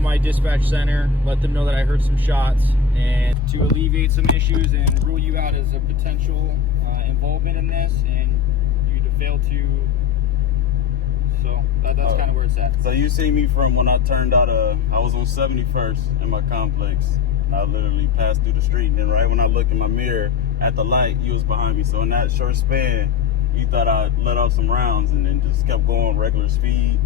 my dispatch center, let them know that I heard some shots, and to alleviate some issues and rule you out as a potential involvement in this, and you failed to. So that's kind of where it's at. So you see me from when I turned out. I was on 71st in my complex. I literally passed through the street, and then right when I look in my mirror at the light, you was behind me. So in that short span, you thought I let off some rounds and then just kept going regular speed.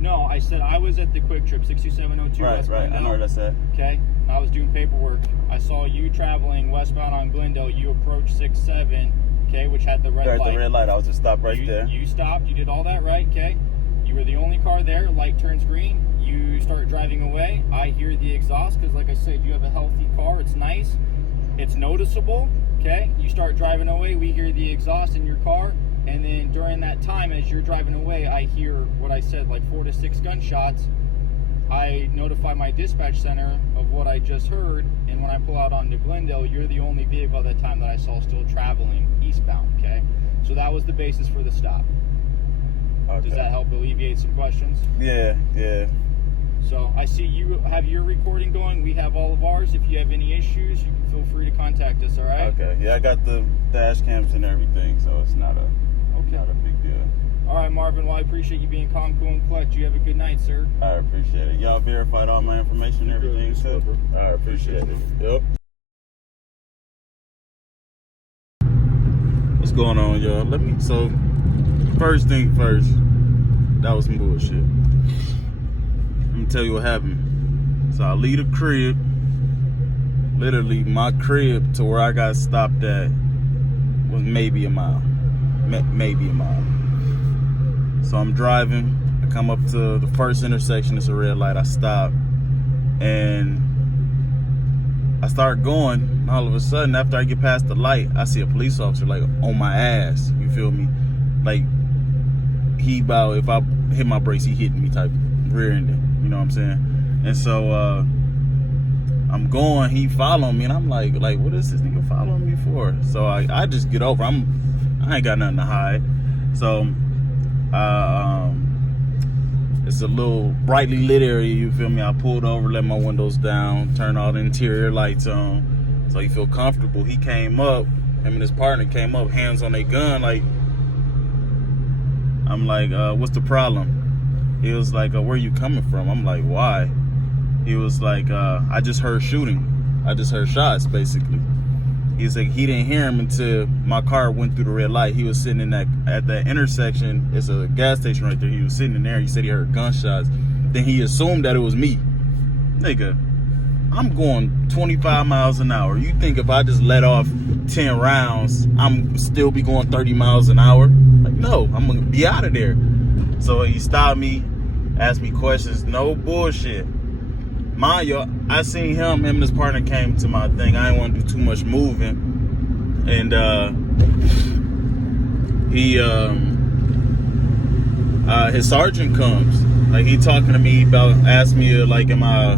No, I said I was at the Quick Trip 6702 Right, westbound. right. I know where that's at. Okay, and I was doing paperwork. I saw you traveling westbound on Glendale. You approached 67, okay, which had the red light. Right, the red light. I was just stopped right there. You stopped. You did all that right, okay? You were the only car there. Light turns green. You start driving away. I hear the exhaust because, like I said, you have a healthy car. It's nice. It's noticeable, okay? You start driving away. We hear the exhaust in your car. And then during that time, as you're driving away, I hear what I said, like 4 to 6 gunshots. I notify my dispatch center of what I just heard. And when I pull out onto Glendale, you're the only vehicle at that time that I saw still traveling eastbound, okay? So that was the basis for the stop. Okay. Does that help alleviate some questions? Yeah, yeah. So I see you have your recording going. We have all of ours. If you have any issues, you can feel free to contact us, all right? Okay. Yeah, I got the dash cams and everything, so it's not a big deal. All right, Marvin. Well, I appreciate you being calm, cool, and collect. You have a good night, sir. I appreciate it. Y'all verified all my information and everything, so I appreciate it. Yep. What's going on, y'all? So, first thing first, that was some bullshit. Let me tell you what happened. So I leave the crib, literally my crib to where I got stopped at was maybe a mile. Maybe a mile. So I'm driving, I come up to the first intersection, it's a red light, I stop, and I start going, and all of a sudden, after I get past the light, I see a police officer, like, on my ass, you feel me? Like, if I hit my brakes, he hitting me type, rear-ended, you know what I'm saying? And so, I'm going, he following me, and I'm like, what is this nigga following me for? So I just get over, I ain't got nothing to hide. So, it's a little brightly lit area, you feel me? I pulled over, let my windows down, turn all the interior lights on, so he feel comfortable. He came up, him and his partner came up, hands on their gun, like, I'm like, what's the problem? He was like, where you coming from? I'm like, why? He was like, I just heard shooting. I just heard shots, basically. He's like, he didn't hear him until my car went through the red light. He was sitting at that intersection. It's a gas station right there. He was sitting in there. He said he heard gunshots. Then he assumed that it was me. Nigga, I'm going 25 miles an hour. You think if I just let off 10 rounds, I'm still be going 30 miles an hour? Like, no, I'm gonna be out of there. So he stopped me, asked me questions. No bullshit. Mind you, I seen him and his partner came to my thing. I didn't want to do too much moving. And his sergeant comes. Like, he talking to me about, asked me like, am I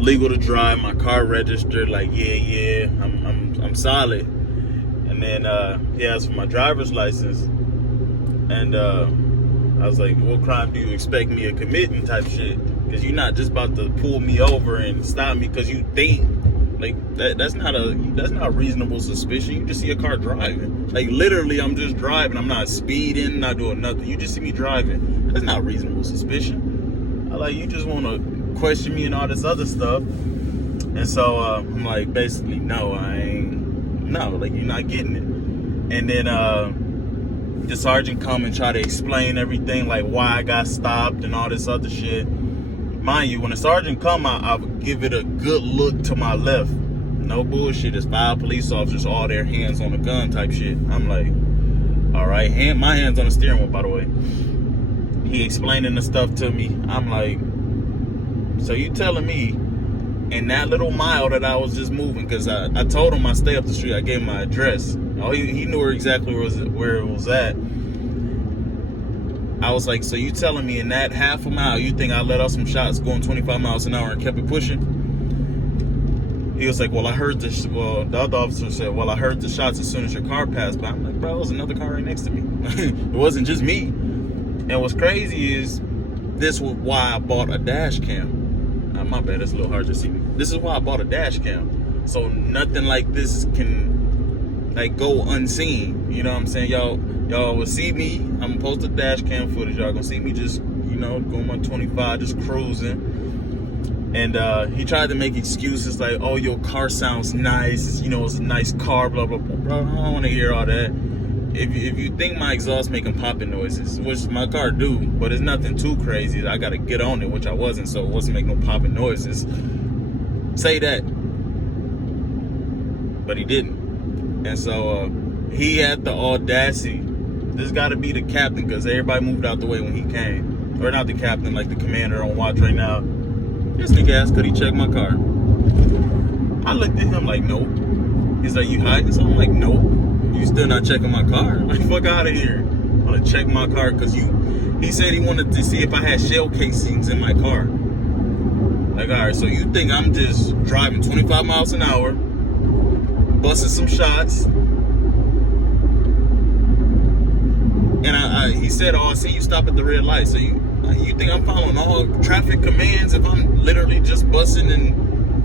legal to drive, my car registered? Like, yeah, I'm solid. And then he asked for my driver's license. And I was like, what crime do you expect me to commit type shit? Because you're not just about to pull me over and stop me because you think, like, that's not a reasonable suspicion. You just see a car driving. Like, literally, I'm just driving. I'm not speeding, not doing nothing. You just see me driving. That's not reasonable suspicion. You just want to question me and all this other stuff. And so I'm like, basically, no, like, you're not getting it. And then the sergeant come and try to explain everything, like why I got stopped and all this other shit. Mind you, when the sergeant come, I would give it a good look to my left. No bullshit. There's 5 police officers, all their hands on the gun type shit. I'm like, all right, my hands on the steering wheel, by the way. He explaining the stuff to me. I'm like, so you telling me in that little mile that I was just moving, because I told him I stay up the street. I gave him my address. Oh, he knew exactly where it was at. I was like, so you telling me in that half a mile, you think I let off some shots going 25 miles an hour and kept it pushing? He was like, well, I heard this. Well, the other officer said, well, I heard the shots as soon as your car passed by. I'm like, bro, there was another car right next to me. It wasn't just me. And what's crazy is this was why I bought a dash cam. my bad. It's a little hard to see. This is why I bought a dash cam, so nothing like this can like go unseen. You know what I'm saying? Y'all will see me. I'm gonna post the dash cam footage. Y'all gonna see me just, you know, going on 25, just cruising. And he tried to make excuses like, oh, your car sounds nice. You know, it's a nice car. Blah blah blah. Bro, I don't want to hear all that. If you think my exhaust making popping noises, which my car do, but it's nothing too crazy, I gotta get on it, which I wasn't, so it wasn't making no popping noises. Say that, but he didn't, and so he had the audacity. This got to be the captain, because everybody moved out the way when he came, or not the captain, like the commander on watch right now. This nigga asked, could he check my car? I looked at him like, no. He's like, you hiding? So I'm like, no. You still not checking my car? Like, fuck out of here. I'm gonna check my car because he said he wanted to see if I had shell casings in my car. Like, all right, so you think I'm just driving 25 miles an hour, busting some shots, and he said, oh, I see you stop at the red light. So you think I'm following all traffic commands if I'm literally just busting and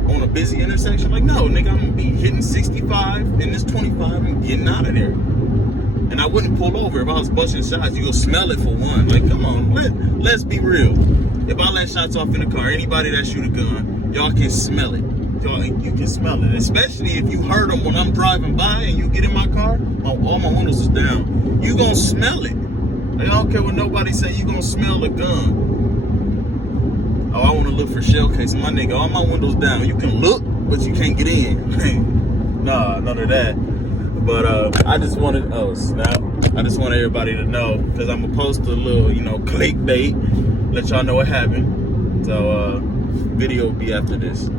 on a busy intersection? Like, no, nigga, I'm gonna be hitting 65 in this 25 and getting out of there. And I wouldn't pull over if I was busting shots. You'll smell it for one. Like, come on, let's be real. If I let shots off in the car, anybody that shoot a gun, y'all can smell it. You can smell it, especially if you heard them when I'm driving by and you get in my car. All my windows is down. You gonna smell it. I don't care what nobody say. You gonna smell the gun. Oh, I want to look for shell cases. My nigga, all my windows down. You can look, but you can't get in. Nah, none of that. But I just wanted, oh snap, I just want everybody to know, because I'm gonna post a little, you know, clickbait, let y'all know what happened. So video will be after this.